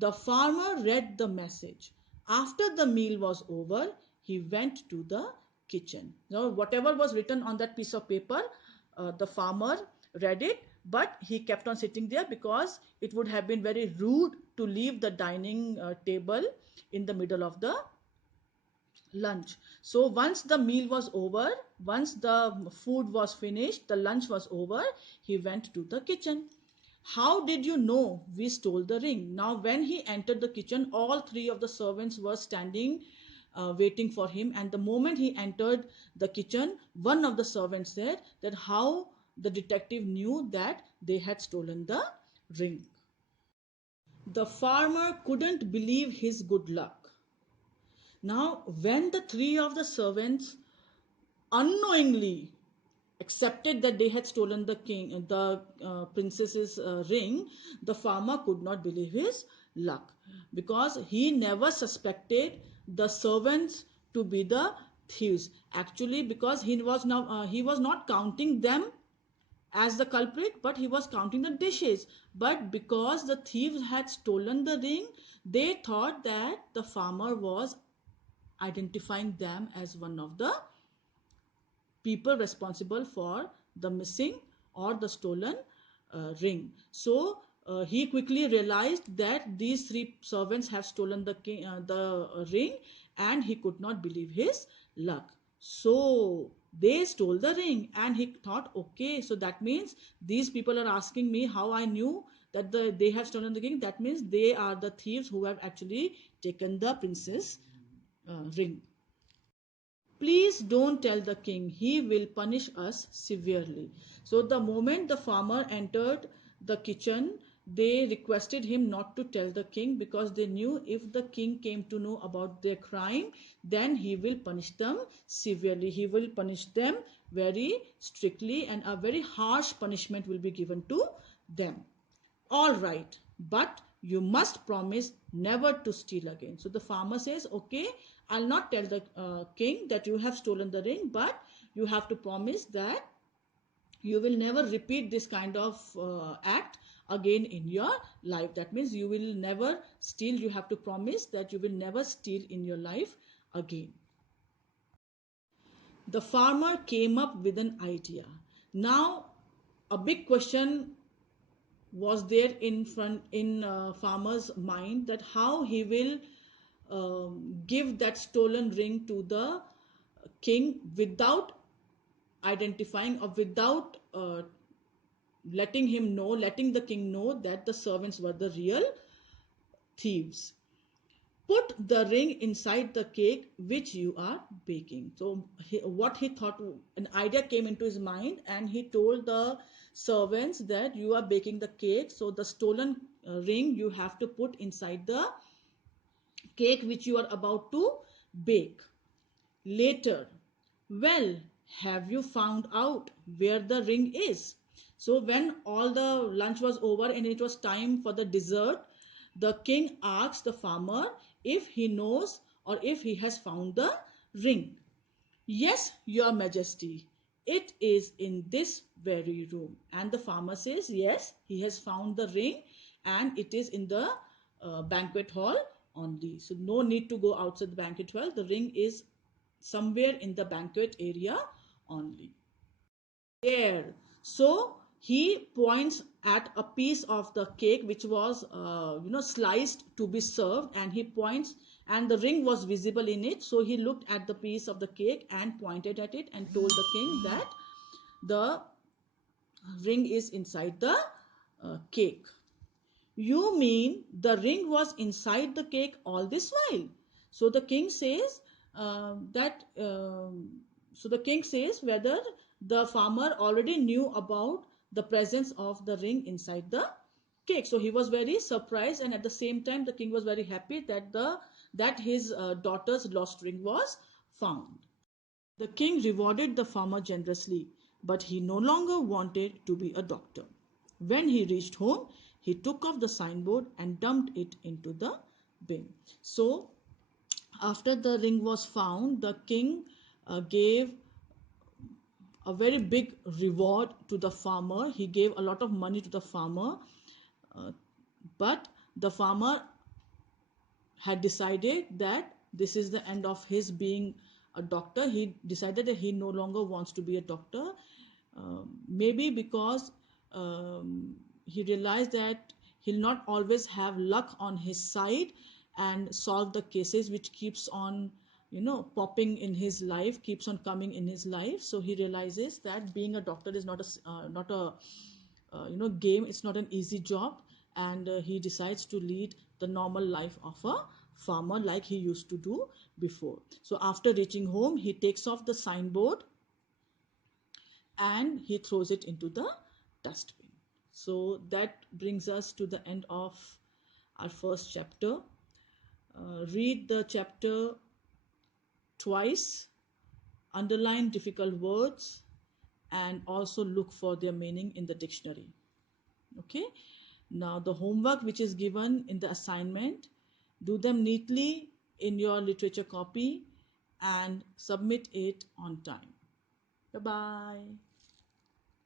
The farmer read the message. After the meal was over, he went to the kitchen. Now, whatever was written on that piece of paper, the farmer read it, but he kept on sitting there because it would have been very rude to leave the dining table in the middle of the lunch. So once the meal was over, once the food was finished, the lunch was over, he went to the kitchen. How did you know we stole the ring? Now, when he entered the kitchen, all three of the servants were standing waiting for him. And the moment he entered the kitchen, one of the servants said that how the detective knew that they had stolen the ring. The farmer couldn't believe his good luck. Now, when the three of the servants unknowingly accepted that they had stolen the princess's ring, the farmer could not believe his luck, because he never suspected the servants to be the thieves. Actually, because he was not counting them as the culprit, but he was counting the dishes. But because the thieves had stolen the ring, they thought that the farmer was identifying them as one of the people responsible for the missing or the stolen ring. So he quickly realized that these three servants have stolen the ring, and he could not believe his luck. So they stole the ring, and he thought, okay, so that means these people are asking me how I knew that they have stolen the ring. That means they are the thieves who have actually taken the princess ring. Please don't tell the king, he will punish us severely. So, the moment the farmer entered the kitchen, they requested him not to tell the king, because they knew if the king came to know about their crime, then he will punish them severely. He will punish them very strictly, and a very harsh punishment will be given to them. All right, but you must promise never to steal again. So the farmer says, okay, I'll not tell the king that you have stolen the ring, but you have to promise that you will never repeat this kind of act again in your life. That means you will never steal. You have to promise that you will never steal in your life again. The farmer came up with an idea. Now, a big question was there in farmer's mind, that how he will give that stolen ring to the king without identifying, or without letting the king know that the servants were the real thieves. Put the ring inside the cake which you are baking. So what he thought, an idea came into his mind, and he told the servants that you are baking the cake, so the stolen ring you have to put inside the cake which you are about to bake. Later, well, have you found out where the ring is? So when all the lunch was over and it was time for the dessert, the king asked the farmer if he knows or if he has found the ring. Yes, your majesty, it is in this very room. And the farmer says, yes, he has found the ring, and it is in the banquet hall only. So no need to go outside the banquet hall. The ring is somewhere in the banquet area only. There. So he points at a piece of the cake which was sliced to be served, and he points, and the ring was visible in it. So he looked at the piece of the cake and pointed at it and told the king that the ring is inside the cake. You mean the ring was inside the cake all this while? So the king says that so the king says whether the farmer already knew about the presence of the ring inside the cake. So he was very surprised, and at the same time the king was very happy that his daughter's lost ring was found. The king rewarded the farmer generously, but he no longer wanted to be a doctor. When he reached home, he took off the signboard and dumped it into the bin. So, after the ring was found, the king gave a very big reward to the farmer. He gave a lot of money to the farmer, but the farmer had decided that this is the end of his being a doctor. He decided that he no longer wants to be a doctor, maybe because he realized that he'll not always have luck on his side and solve the cases which keeps on popping in his life, keeps on coming in his life. So he realizes that being a doctor is not a game. It's not an easy job, and he decides to lead the normal life of a farmer like he used to do before. So after reaching home, he takes off the signboard and he throws it into the dustbin. So that brings us to the end of our first chapter. Read the chapter twice, underline difficult words, and also look for their meaning in the dictionary. Okay, now the homework which is given in the assignment, do them neatly in your literature copy and submit it on time. Bye bye.